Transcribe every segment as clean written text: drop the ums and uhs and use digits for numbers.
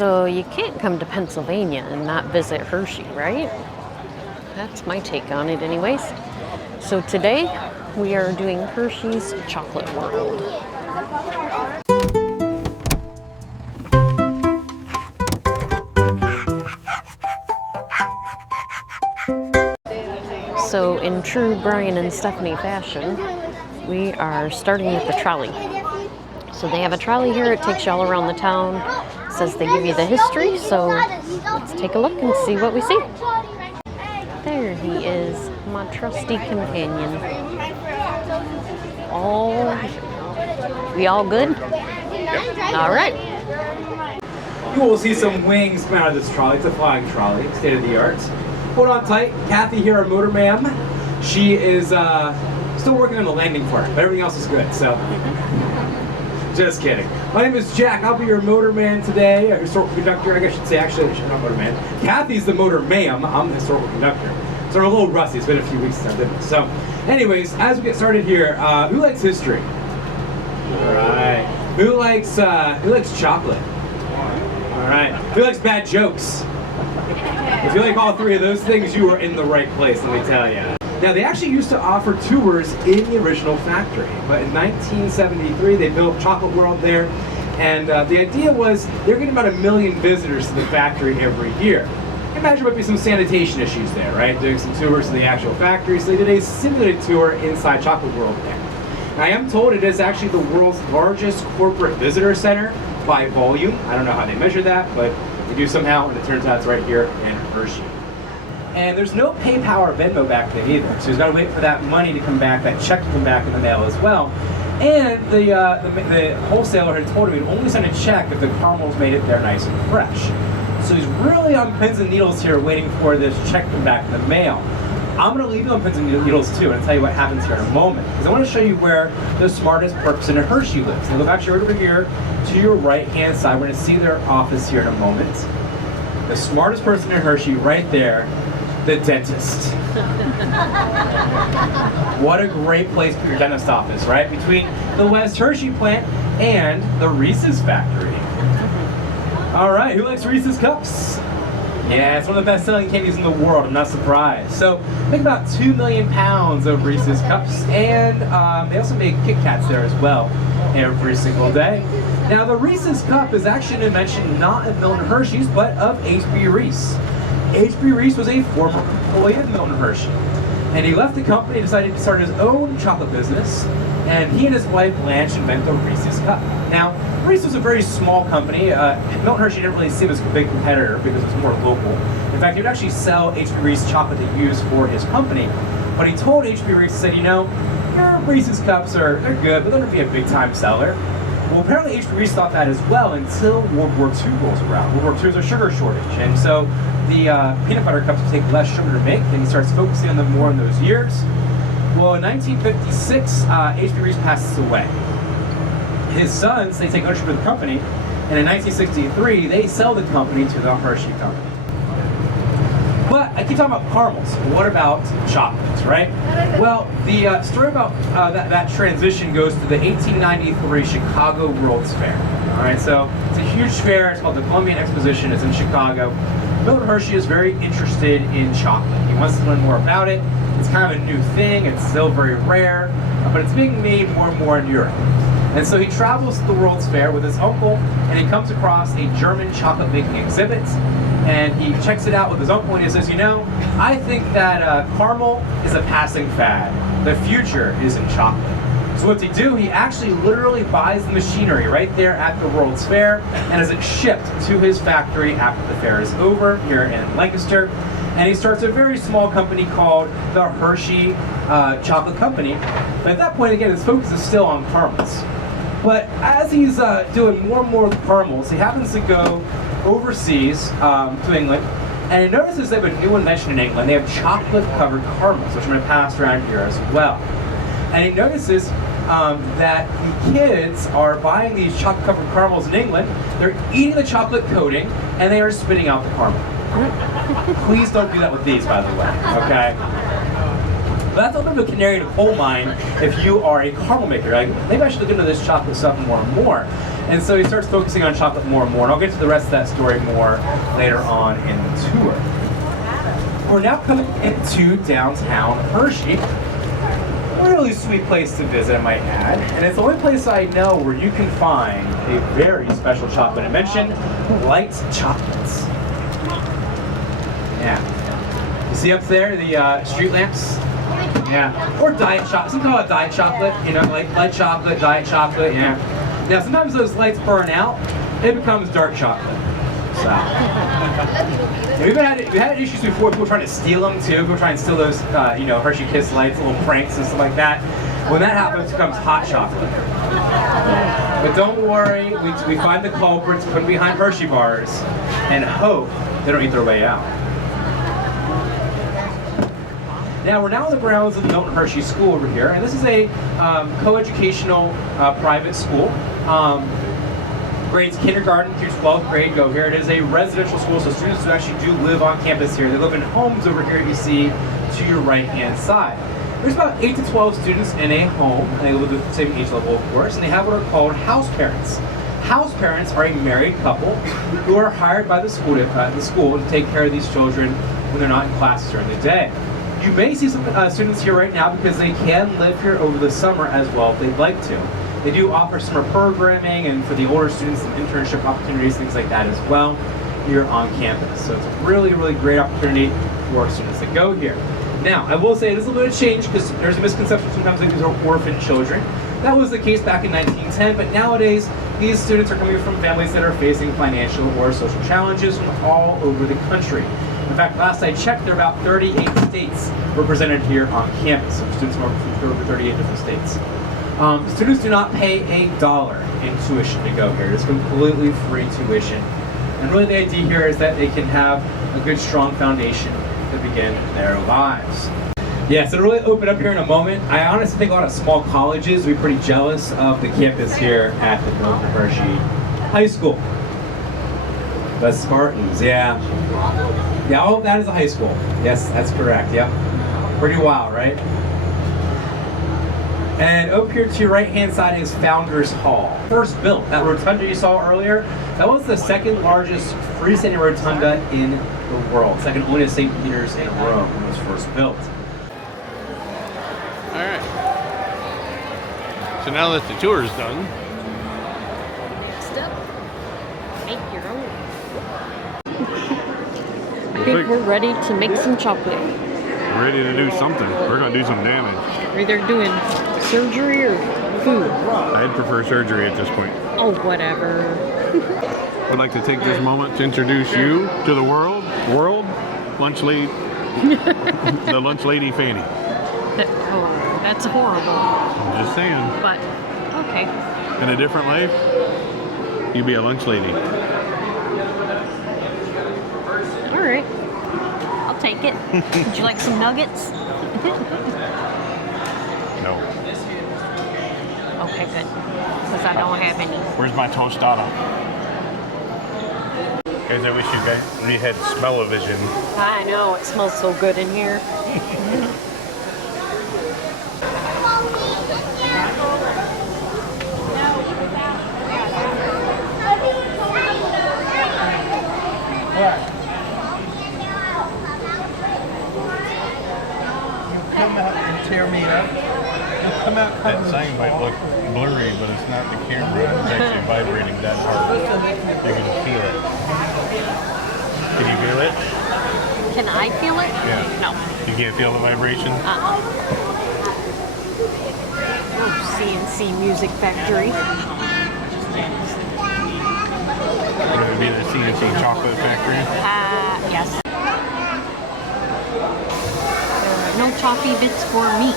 So you can't come to Pennsylvania and not visit Hershey, right? That's my take on it anyways. So today we are doing Hershey's Chocolate World. So in true Brian and Stephanie fashion, we are starting with the trolley. So they have a trolley here, it takes you all around the town. It says they give you the history, so let's take a look and see what we see. There he is, my trusty companion. We all good? Yep. All right. You will see some wings come out of this trolley. It's a flying trolley, state of the art. Hold on tight. Kathy here, our motor ma'am. She is still working on the landing part, but everything else is good, so. Just kidding. My name is Jack. I'll be your motor man today, historical conductor. I guess I should say, actually, she's not motor man. Kathy's the motor ma'am. I'm the historical conductor. So we're a little rusty. It's been a few weeks since I did this. So, anyways, as we get started here, who likes history? All right. Who likes chocolate? All right. Who likes bad jokes? If you like all three of those things, you are in the right place, let me tell you. Now, they actually used to offer tours in the original factory, but in 1973, they built Chocolate World there, and the idea was they're getting about 1 million visitors to the factory every year. Imagine there might be some sanitation issues there, right? Doing some tours to the actual factory, so they did a simulated tour inside Chocolate World there. And I am told it is actually the world's largest corporate visitor center by volume. I don't know how they measure that, but they do somehow, and it turns out it's right here in Hershey. And there's no PayPal or Venmo back then either, so he's got to wait for that money to come back, that check to come back in the mail as well. And the wholesaler had told him he'd only send a check if the caramels made it there nice and fresh. So he's really on pins and needles here waiting for this check to come back in the mail. I'm going to leave you on pins and needles too and tell you what happens here in a moment. Because I want to show you where the smartest person in Hershey lives. And look actually right over here to your right hand side. We're going to see their office here in a moment. The smartest person in Hershey right there, the dentist. What a great place for your dentist office, right? Between the West Hershey plant and the Reese's factory. All right, who likes Reese's Cups? Yeah, it's one of the best-selling candies in the world, I'm not surprised. So, make about 2 million pounds of Reese's Cups, and they also make Kit Kats there as well, every single day. Now, the Reese's Cup is actually an invention not of Milton Hershey's, but of H.B. Reese. H.B. Reese was a former employee of Milton Hershey, and he left the company and decided to start his own chocolate business, and he and his wife Blanche invented the Reese's Cup. Now, Reese was a very small company. Milton Hershey didn't really see him as a big competitor because it was more local. In fact, he would actually sell H.B. Reese chocolate to use for his company, but he told H.B. Reese, he said, you know, your Reese's Cups they're good, but they're going to be a big-time seller. Well, apparently H.B. Reese thought that as well until World War II rolls around. World War II is a sugar shortage, and so the peanut butter cups would take less sugar to make, and he starts focusing on them more in those years. Well, in 1956, H.B. Reese passes away. His sons, they take ownership of the company, and in 1963, they sell the company to the Hershey Company. But I keep talking about caramels. What about chocolates, right? Well, the story about that transition goes to the 1893 Chicago World's Fair. All right, so it's a huge fair. It's called the Columbian Exposition. It's in Chicago. Milton Hershey is very interested in chocolate. He wants to learn more about it. It's kind of a new thing. It's still very rare, but it's being made more and more in Europe. And so he travels to the World's Fair with his uncle, and he comes across a German chocolate making exhibit, and he checks it out with his uncle, and he says, you know, I think that caramel is a passing fad. The future is in chocolate. So what's he do? He actually literally buys the machinery right there at the World's Fair, and has it shipped to his factory after the fair is over here in Lancaster. And he starts a very small company called the Hershey Chocolate Company. But at that point, again, his focus is still on caramels. But as he's doing more and more with caramels, he happens to go overseas to England, and he notices they have a new invention in England. They have chocolate-covered caramels, which I'm going to pass around here as well. And he notices that the kids are buying these chocolate-covered caramels in England, they're eating the chocolate coating, and they are spitting out the caramel. Please don't do that with these, by the way, okay? But that's a little bit of a canary in a coal mine if you are a caramel maker. Like, maybe I should look into this chocolate stuff more and more. And so he starts focusing on chocolate more and more. And I'll get to the rest of that story more later on in the tour. We're now coming into downtown Hershey. Really sweet place to visit, I might add. And it's the only place I know where you can find a very special chocolate invention, light chocolates. Yeah. You see up there the street lamps? Yeah. Or diet chocolate. Some call it diet chocolate. You know, like light chocolate, diet chocolate. Yeah. Now sometimes those lights burn out. It becomes dark chocolate. So. Yeah, we've had issues before. People trying to steal them too. People trying to steal those, you know, Hershey Kiss lights, little pranks and stuff like that. When that happens, it becomes hot chocolate. But don't worry. We find the culprits, put them behind Hershey bars, and hope they don't eat their way out. Now we're now on the grounds of the Milton Hershey School over here, and this is a co-educational private school. Grades kindergarten through 12th grade go here. It is a residential school, so students who actually do live on campus here. They live in homes over here you see to your right-hand side. There's about 8 to 12 students in a home, and they live at the same age level, of course, and they have what are called house parents. House parents are a married couple who are hired by the school to take care of these children when they're not in classes during the day. You may see some students here right now because they can live here over the summer as well if they'd like to. They do offer summer programming, and for the older students, some internship opportunities, things like that as well here on campus. So it's a really, really great opportunity for students that go here. Now, I will say it is a little bit of change because there's a misconception sometimes that these are orphan children. That was the case back in 1910, but nowadays these students are coming from families that are facing financial or social challenges from all over the country. In fact, last I checked, there are about 38 states represented here on campus. So students from over 38 different states. Students do not pay $1 in tuition to go here. It's completely free tuition. And really the idea here is that they can have a good, strong foundation to begin their lives. Yeah, so to really open up here in a moment, I honestly think a lot of small colleges would be pretty jealous of the campus here at the Milton Hershey High School. The Spartans, yeah. Yeah, all of that is a high school. Yes, that's correct, yep. Pretty wild, right? And up here to your right-hand side is Founders Hall. First built, that rotunda you saw earlier, that was the second largest freestanding rotunda in the world. Second only to St. Peter's in Rome when it was first built. All right. So now that the tour is done, Next up, make your own. I think we're ready to make some chocolate. we're ready to do something. We're gonna do some damage. We're either doing surgery or food. I'd prefer surgery at this point. Oh, whatever. I'd like to take this moment to introduce you to the world, lunch lady, the lunch lady Fanny. Oh, that's horrible. I'm just saying. But, okay. In a different life, you'd be a lunch lady. All right. I'll take it. Would you like some nuggets? No. Okay, good. Because I don't have any. Where's my tostada? Guys, I wish we had smell-o-vision. I know, it smells so good in here. Come out and tear me up. You'll come out That sign might look blurry, but it's not the camera. It's actually vibrating that hard. You can feel it. Can you feel it? Can I feel it? Yeah. No. You can't feel the vibration? Oh, CNC Music Factory. Would it be the CNC Chocolate Factory? Yes. There are no toffee bits for me.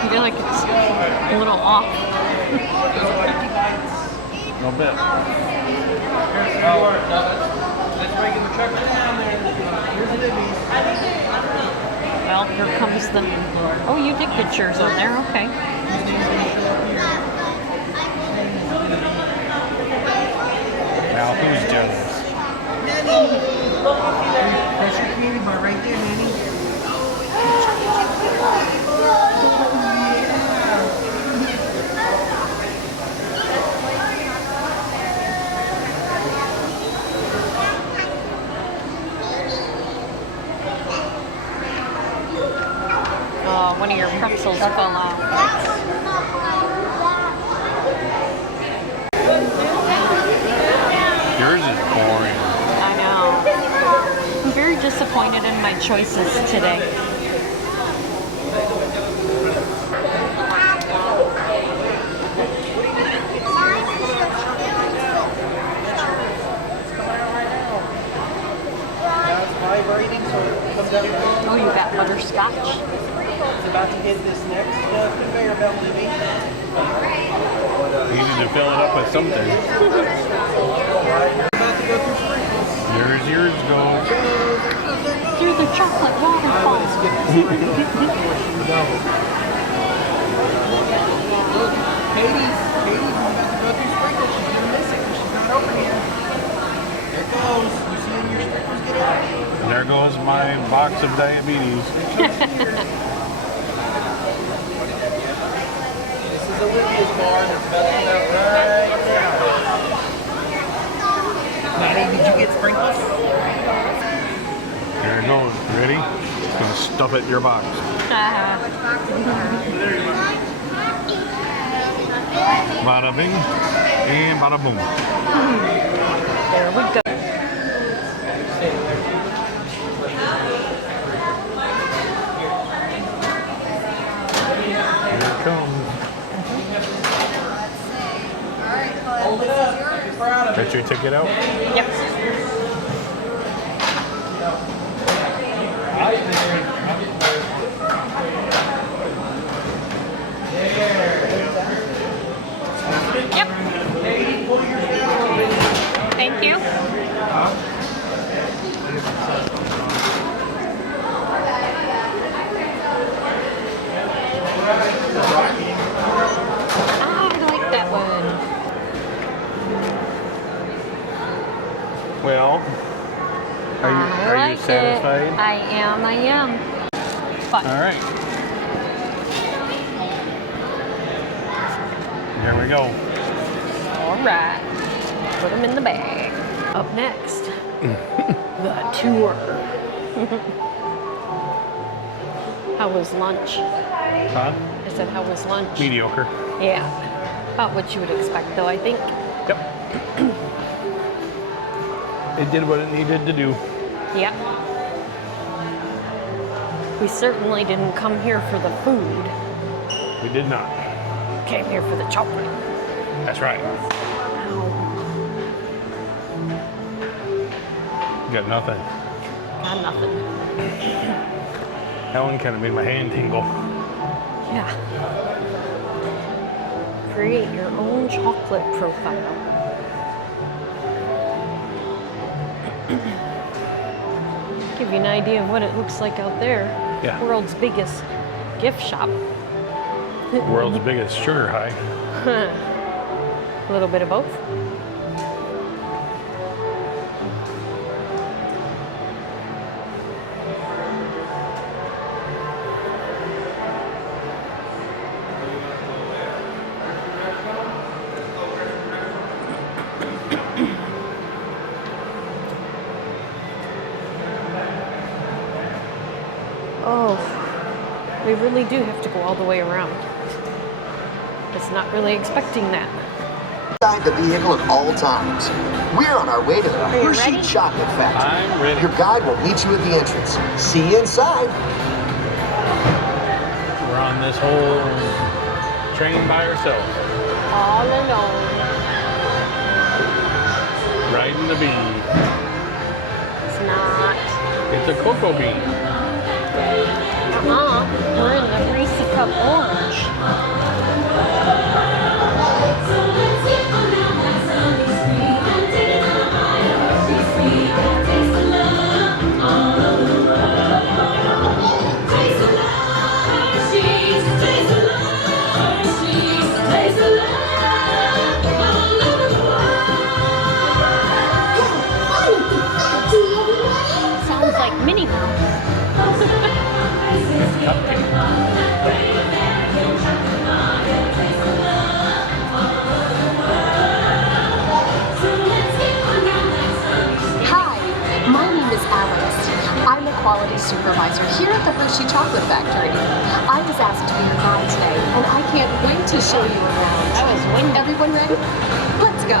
I feel like it's a little off. A little bit. Well, here comes the... Oh, you did get yours on there, okay. Now, who's jealous? one of your pretzels fell out. Yours is boring. I know. I'm very disappointed in my choices today. Vibrating, so it comes out right. Oh, you got butterscotch? It's about to hit this next conveyor belt movie. You need to fill it up with something. About to go through sprinkles. Yours goes. Through the chocolate waterfall. Look, Katie's about to go through sprinkles. She's gonna miss it because she's not over here. There it goes. You seeing your sprinkles get out? There goes my box of diabetes. This is Olivia's bar that's about to come out right now. Maddie, did you get sprinkles? There it goes. Ready? It's gonna stuff it in your box. Bada bing and bada boom. There we go. Here it comes. Got your ticket out? Yep. Yep. Thank you. I like that one. Well, are you like satisfied? it. I am. But All right. There we go. all right. Put them in the bag. Up next, the tour. How was lunch? Huh? I said, how was lunch? Mediocre. Yeah. About what you would expect, though, I think. Yep. It did what it needed to do. Yep. We certainly didn't come here for the food. We did not. Came here for the chocolate. That's right. Got nothing. Got nothing. That one kind of made my hand tingle. Yeah. Create your own chocolate profile. Give you an idea of what it looks like out there. Yeah. World's biggest gift shop. World's biggest sugar high. A little bit of both. Oh, we really do have to go all the way around. Was not really expecting that. Inside the vehicle at all times. We're on our way to the Hershey ready? Chocolate Factory. I'm ready. Your guide will meet you at the entrance. See you inside. We're on this whole train by ourselves. All alone. Riding the bee. It's not. It's a cocoa bean. We're in the Reese's Cup Orange. Sounds like Minnie Mouse. Hi, my name is Alex. I'm a quality supervisor here at the Hershey Chocolate Factory. I was asked to be your guide today, and I can't wait to show you around. That was windy. Everyone ready? Let's go.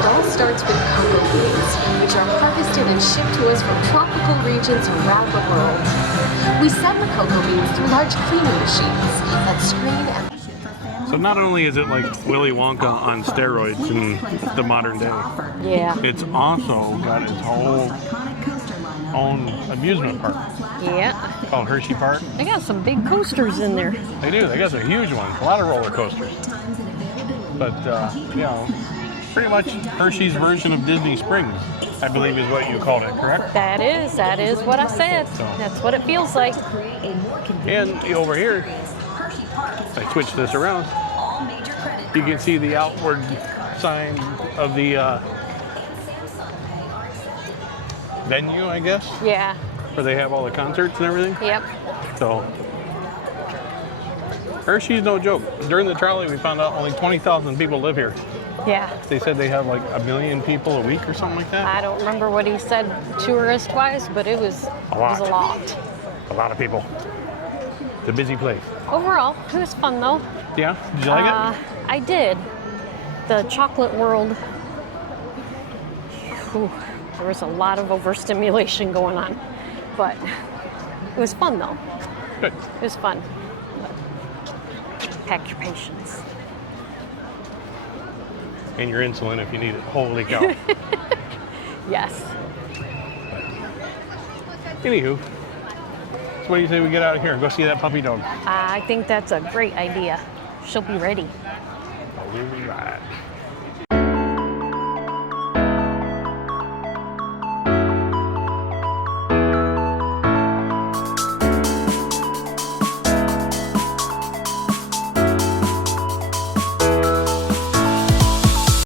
It all starts with cocoa beans, which are harvested and shipped to us from tropical regions around the world. We send the cocoa beans through large cleaning machines that screen and So not only is it like Willy Wonka on steroids in the modern day, Yeah. it's also got its whole own amusement park Yeah. called Hershey Park. They got some big coasters in there. They do. They got some huge ones. A lot of roller coasters. But, you know, pretty much Hershey's version of Disney Springs, I believe is what you called it, correct? That is what I said. That's what it feels like. And over here, if I switch this around, you can see the outward sign of the venue, I guess, Yeah. where they have all the concerts and everything. Yep. So, Hershey's no joke. During the trolley, we found out only 20,000 people live here. Yeah. They said they have like 1 million people a week or something like that. I don't remember what he said tourist-wise, but it was A lot. a lot. A lot of people. It's a busy place. Overall, it was fun though. Yeah? Did you like it? I did. The chocolate world. Whew, there was a lot of overstimulation going on, but it was fun though. Good. It was fun. But pack your patience. And your insulin if you need it. Holy cow. Yes. Anywho, so what do you say we get out of here and go see that puppy dog? I think that's a great idea. She'll be ready. All right.